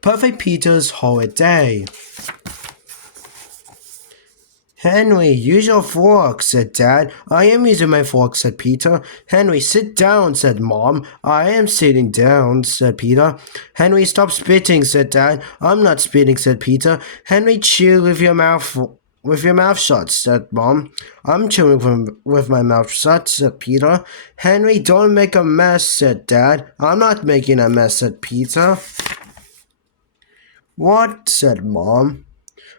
Perfect Peter's Horrid Day. Henry, use your fork, said Dad. I am using my fork, said Peter. Henry, sit down, said Mom. I am sitting down, said Peter. Henry, stop spitting, said Dad. I'm not spitting, said Peter. Henry, chew with your mouth shut, said Mom. I'm chewing with my mouth shut, said Peter. Henry, don't make a mess, said Dad. I'm not making a mess, said Peter. What? Said Mom.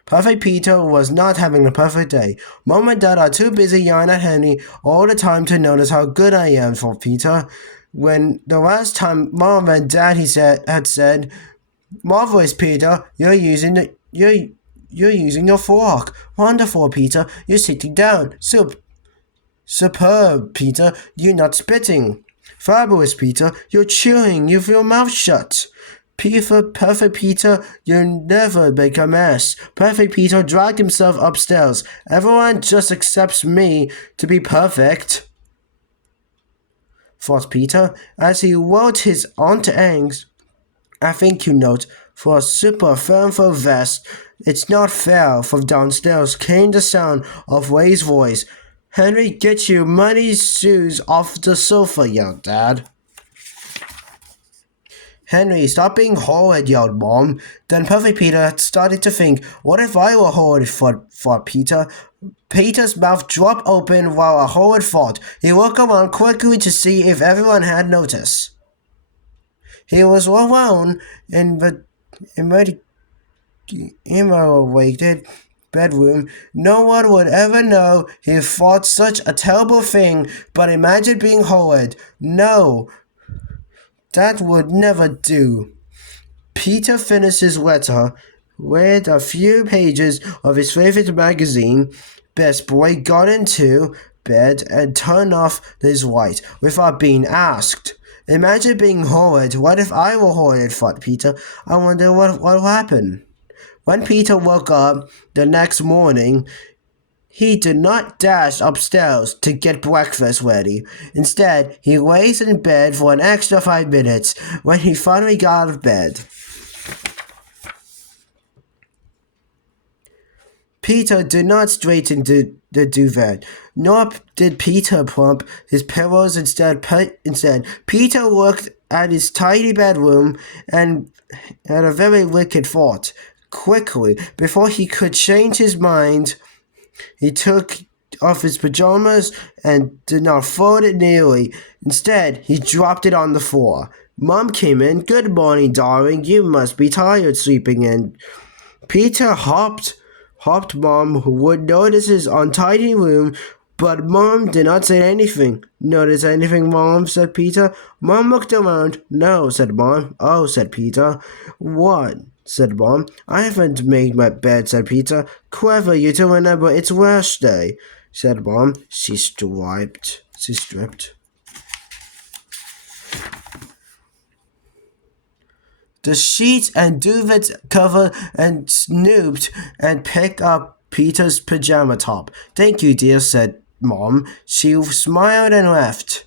Perfect Peter was not having a perfect day. Mom and Dad are too busy yelling at Henry all the time to notice how good I am for Peter. When the last time Mom and Dad had said, "Marvelous, Peter, you're using your fork. Wonderful, Peter, you're sitting down. Superb, Peter, you're not spitting. Fabulous, Peter, you're chewing with your mouth shut. Perfect Peter, you never make a mess. Perfect Peter dragged himself upstairs. Everyone just accepts me to be perfect," thought Peter, as he wrote his Aunt Anne's a thank you note for a super firm vest. "It's not fair." From downstairs came the sound of Ray's voice. "Henry, get your muddy shoes off the sofa," yelled Dad. "Henry, stop being horrid," yelled Mom. Then Perfect Peter started to think, what if I were horrid, thought Peter. Peter's mouth dropped open while a horrid thought. He looked around quickly to see if everyone had noticed. He was alone in the immaculate bedroom. No one would ever know he thought such a terrible thing, but imagine being horrid. No, that would never do. Peter finished his letter, read a few pages of his favorite magazine. Best Boy got into bed and turned off his light without being asked. Imagine being horrid. What if I were horrid, thought Peter. I wonder what will happen. When Peter woke up the next morning, he did not dash upstairs to get breakfast ready. Instead, he lays in bed for an extra 5 minutes. When he finally got out of bed, Peter did not straighten the duvet, nor did Peter plump his pillows. Instead, Peter looked at his tiny bedroom and had a very wicked thought. Quickly, before he could change his mind, he took off his pajamas and did not fold it neatly. Instead, he dropped it on the floor. Mom came in. "Good morning, darling. You must be tired sleeping in." Peter hopped Mom, who would notice his untidy room, but Mom did not say anything. "Notice anything, Mom?" said Peter. Mom looked around. "No," said Mom. "Oh," said Peter. "What?" said Mom. "I haven't made my bed," said Peter. "Clever you to remember it's wash day," said Mom. She stripped. The sheets and duvet cover and snooped and picked up Peter's pajama top. "Thank you, dear," said Mom. She smiled and left.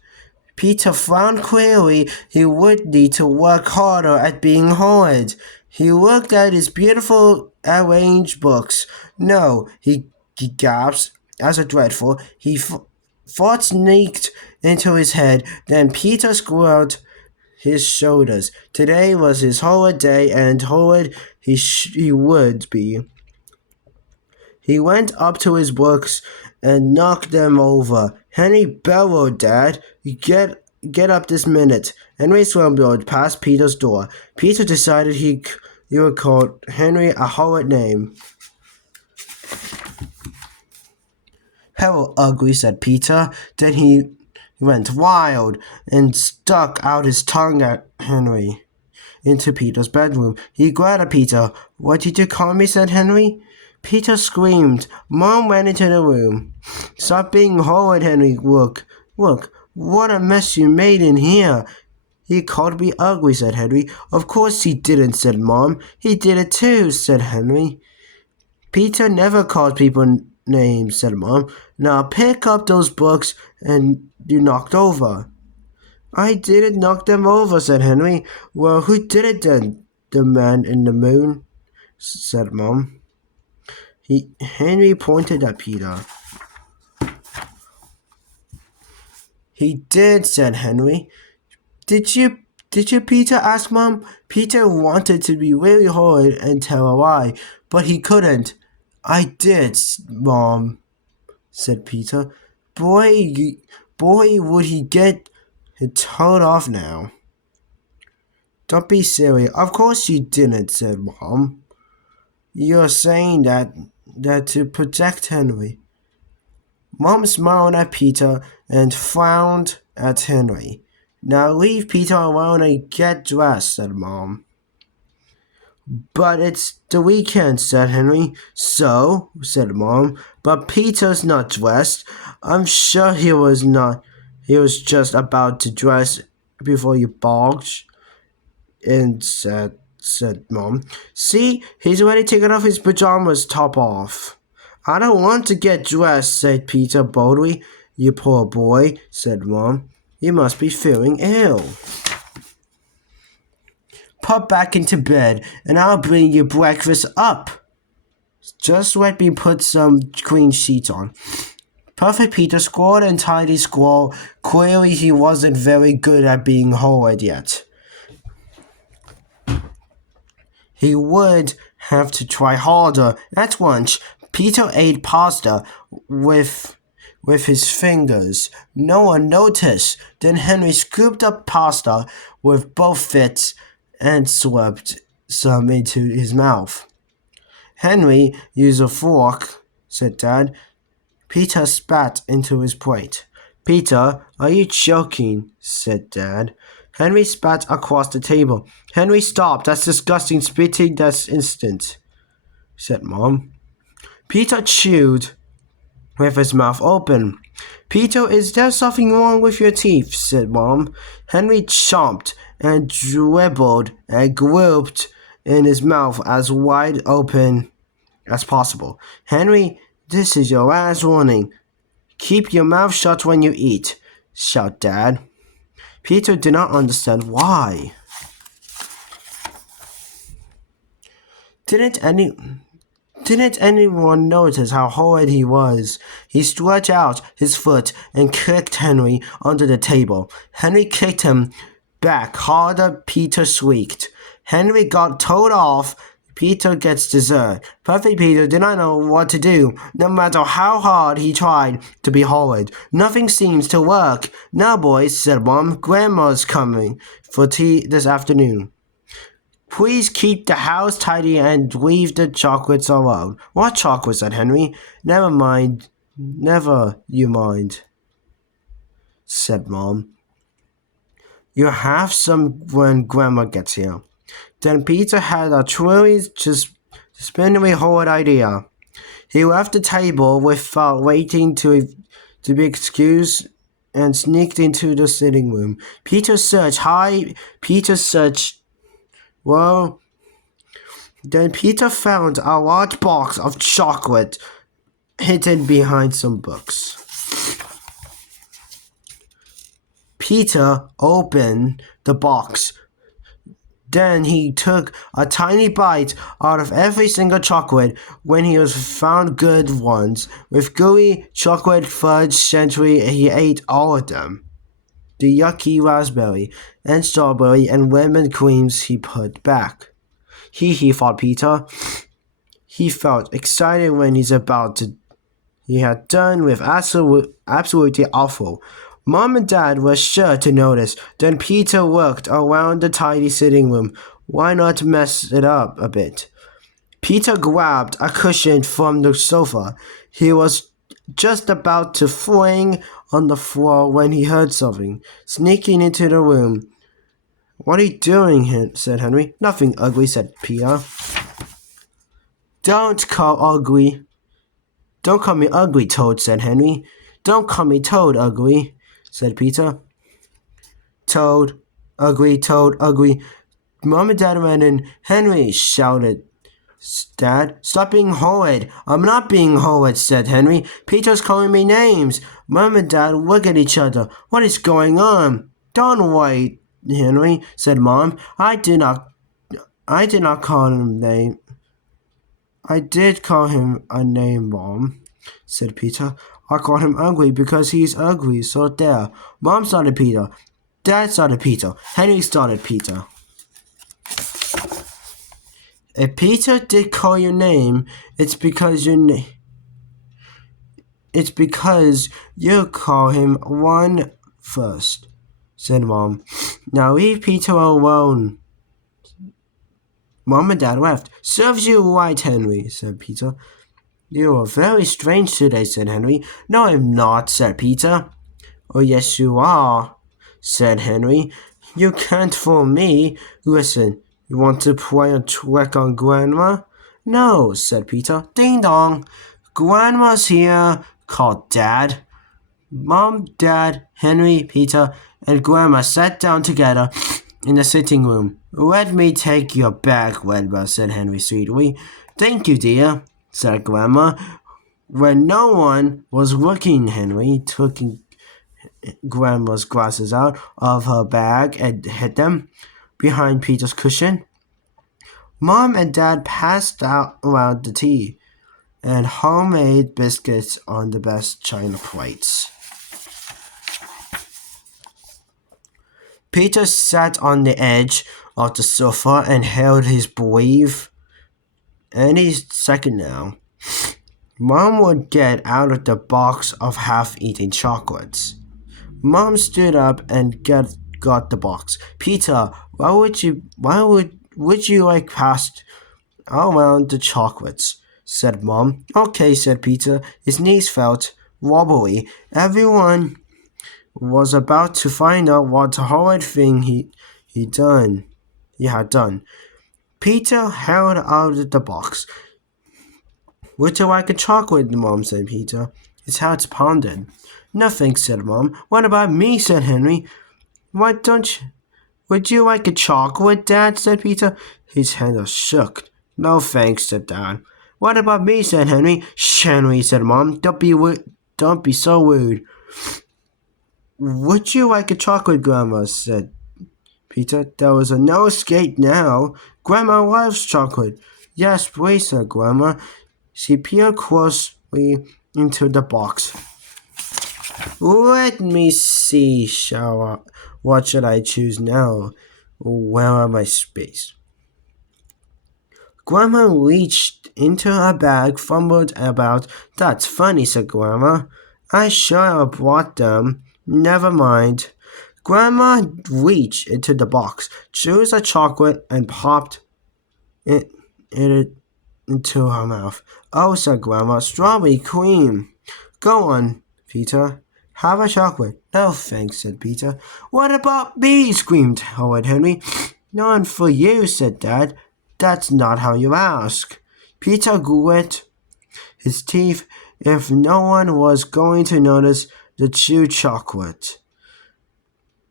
Peter frowned clearly. He would need to work harder at being horrid. He looked at his beautiful arranged books. No, he gasped, as a dreadful. Thought sneaked into his head. Then Peter squared his shoulders. Today was his horrid day, and horrid he would be. He went up to his books and knocked them over. "Henry bellowed, Dad. Get up this minute." Henry stumbled past Peter's door. Peter decided he would call Henry a horrid name. "Hello, ugly," said Peter. Then he went wild and stuck out his tongue at Henry into Peter's bedroom. He glared at Peter. "What did you call me?" said Henry. Peter screamed. Mom went into the room. "Stop being horrid, Henry. Look, what a mess you made in here." "He called me ugly," said Henry. "Of course he didn't," said Mom. "He did it too," said Henry. "Peter never calls people names," said Mom. "Now pick up those books and you knocked over." "I didn't knock them over," said Henry. "Well, who did it then?" the man in the moon? Said Mom. Henry pointed at Peter. He did, said Henry. Did you, Peter? Asked Mom. Peter wanted to be really horrid and tell a lie, but he couldn't. I did, Mom, said Peter. Boy, would he get it told off now. Don't be silly. Of course you didn't, said Mom. You're saying that to protect Henry. Mom smiled at Peter and frowned at Henry. Now leave Peter alone and get dressed, said Mom. But it's the weekend, said Henry. So, said Mom, but Peter's not dressed. I'm sure he was not. He was just about to dress before you barged in, said Mom. See, he's already taken off his pajamas, top off. I don't want to get dressed, said Peter boldly. You poor boy, said Mom. You must be feeling ill. Pop back into bed, and I'll bring you breakfast up. Just let me put some clean sheets on. Perfect Peter squalled and Tidy squalled. Clearly he wasn't very good at being horrid yet. He would have to try harder. At lunch, Peter ate pasta with his fingers. No one noticed. Then Henry scooped up pasta with both fists and swept some into his mouth. Henry, use a fork, said Dad. Peter spat into his plate. Peter, are you choking? Said Dad. Henry spat across the table. Henry, stop. That's disgusting. Spitting that instant, said Mom. Peter chewed with his mouth open. Peter, is there something wrong with your teeth? Said Mom. Henry chomped and dribbled and gulped in his mouth as wide open as possible. Henry, this is your last warning. Keep your mouth shut when you eat, shouted Dad. Peter did not understand why. Didn't anyone notice how horrid he was? He stretched out his foot and kicked Henry under the table. Henry kicked him back harder. Peter squeaked. Henry got told off. Peter gets dessert. Perfect Peter did not know what to do, no matter how hard he tried to be horrid. Nothing seems to work. Now, boys, said Mom, Grandma's coming for tea this afternoon. Please keep the house tidy and leave the chocolates alone. What chocolates? Said Henry. Never mind. Never you mind, said Mom. You'll have some when Grandma gets here. Then Peter had a truly spindly horrid idea. He left the table without waiting to be excused and sneaked into the sitting room. Peter searched. Well, then Peter found a large box of chocolate hidden behind some books. Peter opened the box. Then he took a tiny bite out of every single chocolate when he was found good ones. With gooey chocolate fudge century, he ate all of them. The yucky raspberry and strawberry and lemon creams he put back. He thought Peter. He felt excited when he had done with absolutely awful. Mom and Dad were sure to notice. Then Peter worked around the tidy sitting room. Why not mess it up a bit? Peter grabbed a cushion from the sofa. He was just about to fling on the floor when he heard something sneaking into the room. What are you doing? Said Henry. Nothing, ugly, said Peter. Don't call me ugly, Toad, said Henry. Don't call me Toad, ugly, said Peter. Toad, ugly, Toad, ugly. Mom and Dad ran in. Henry, shouted Dad. Stop being horrid. I'm not being horrid, said Henry. Peter's calling me names. Mom and Dad look at each other. What is going on? Don't worry, Henry, said Mom. I did not I did not call him a name. I did call him a name, Mom, said Peter. I called him ugly because he's ugly, so there. Mom started Peter. Dad started Peter. Henry started Peter. If Peter did call your name, it's because you call him one first, said Mom. Now leave Peter alone. Mom and Dad left. Serves you right, Henry, said Peter. You are very strange today, said Henry. No, I'm not, said Peter. Oh, yes, you are, said Henry. You can't fool me. Listen, you want to play a trick on Grandma? No, said Peter. Ding dong. Grandma's here, called Dad. Mom, Dad, Henry, Peter, and Grandma sat down together in the sitting room. Let me take your bag, Grandma, said Henry sweetly. Thank you, dear, said Grandma. When no one was looking, Henry took Grandma's glasses out of her bag and hid them behind Peter's cushion. Mom and Dad passed out around the tea and homemade biscuits on the best china plates. Peter sat on the edge of the sofa and held his breath any second now. Mom would get out of the box of half-eaten chocolates. Mom stood up and got the box. Peter, why would you like passed around the chocolates? Said Mom. Okay, said Peter. His knees felt wobbly. Everyone was about to find out what horrid thing he had done. Peter held out the box. Would you like a chocolate, Mom, said Peter. His heart pounded. No thanks, said Mom. What about me, said Henry. Why don't you? Would you like a chocolate, Dad, said Peter. His hands shook. No thanks, said Dad. What about me, said Henry. Shh, Henry, said Mom. Don't be so rude. Would you like a chocolate, Grandma, said Peter. There was no escape now. Grandma loves chocolate. Yes, please, said Grandma. She peered closely into the box. Let me see, what should I choose now? Where are my space? Grandma reached into her bag, fumbled about. That's funny, said Grandma. I sure brought them. Never mind. Grandma reached into the box, chose a chocolate, and popped it into her mouth. Oh, said Grandma, strawberry cream. Go on, Peter. Have a chocolate. No, thanks, said Peter. What about me? Screamed Howard Henry. None for you, said Dad. That's not how you ask. Peter grit his teeth if no one was going to notice the chewed chocolate.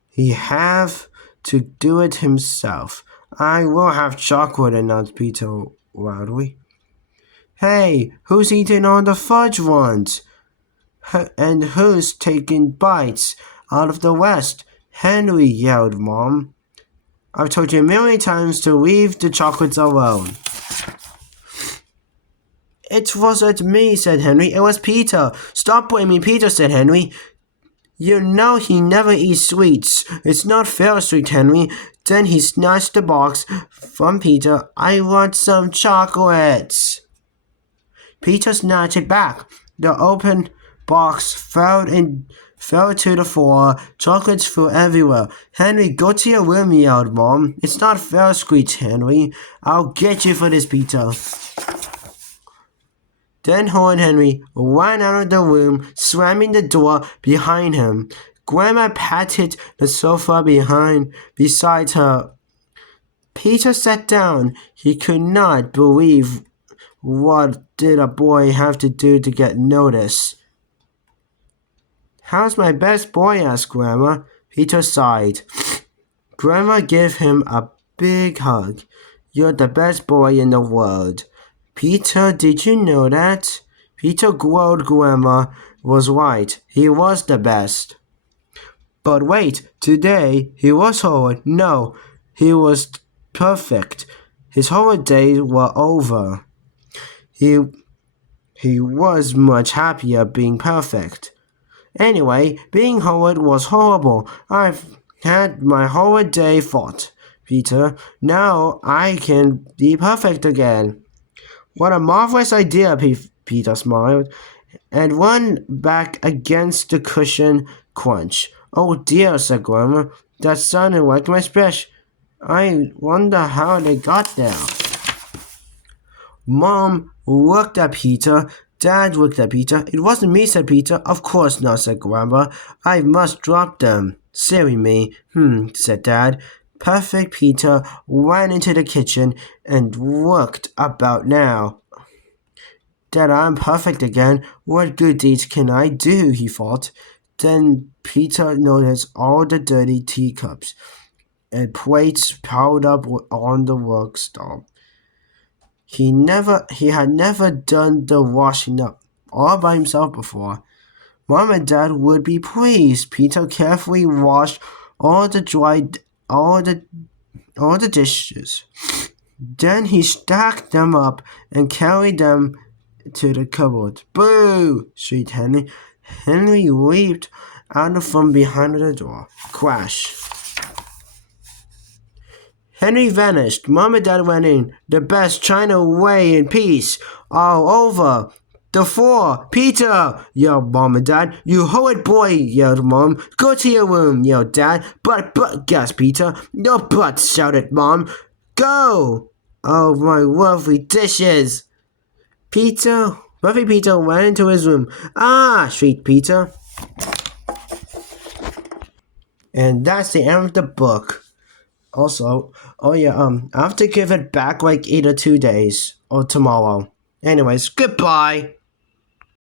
He have to do it himself. I will have chocolate, announced Peter loudly. Hey, who's eating all the fudge ones? And who's taking bites out of the rest? Henry, yelled Mom. I've told you a million times to leave the chocolates alone. It wasn't me, said Henry. It was Peter. Stop blaming Peter, said Henry. You know he never eats sweets. It's not fair, sweet Henry. Then he snatched the box from Peter. I want some chocolates. Peter snatched it back. The open box fell to the floor. Chocolates flew everywhere. Henry, go to your room, yelled Mom. It's not fair, squeaked Henry. I'll get you for this, Peter. Then Horrid Henry ran out of the room, slamming the door behind him. Grandma patted the sofa beside her. Peter sat down. He could not believe what did a boy have to do to get noticed. How's my best boy? Asked Grandma. Peter sighed. Grandma gave him a big hug. You're the best boy in the world. Peter, did you know that? Peter glowed. Grandma was right. He was the best. But wait, today he was horrid. No, he was perfect. His holidays were over. He, he was much happier being perfect. Anyway, being horrid was horrible. I've had my holiday thought, Peter. Now I can be perfect again. What a marvelous idea, Peter smiled, and ran back against the cushion crunch. Oh dear, said Grandma. That sounded like my splash. I wonder how they got there. Mom looked at Peter. Dad looked at Peter. It wasn't me, said Peter. Of course not, said Grandma. I must drop them. Silly me. Said Dad. Perfect Peter ran into the kitchen and looked about now. Dad, I'm perfect again. What good deeds can I do? He thought. Then Peter noticed all the dirty teacups and plates piled up on the work stove. He had never done the washing up all by himself before. Mom and Dad would be pleased. Peter carefully washed all the dishes. Then he stacked them up and carried them to the cupboard. Boo! Shrieked Henry. Henry leaped out from behind the door. Crash. Henry vanished. Mom and Dad went in. The best china away in peace. All over. The floor. Peter! Yelled Mom and Dad. You horrid boy! Yelled Mom. Go to your room! Yelled Dad. But, gasped Peter. No buts! Shouted Mom. Go! Oh, my lovely dishes! Lovely Peter went into his room. Ah! Shrieked Peter. And that's the end of the book. Also, I have to give it back like either 2 days or tomorrow. Anyways, goodbye.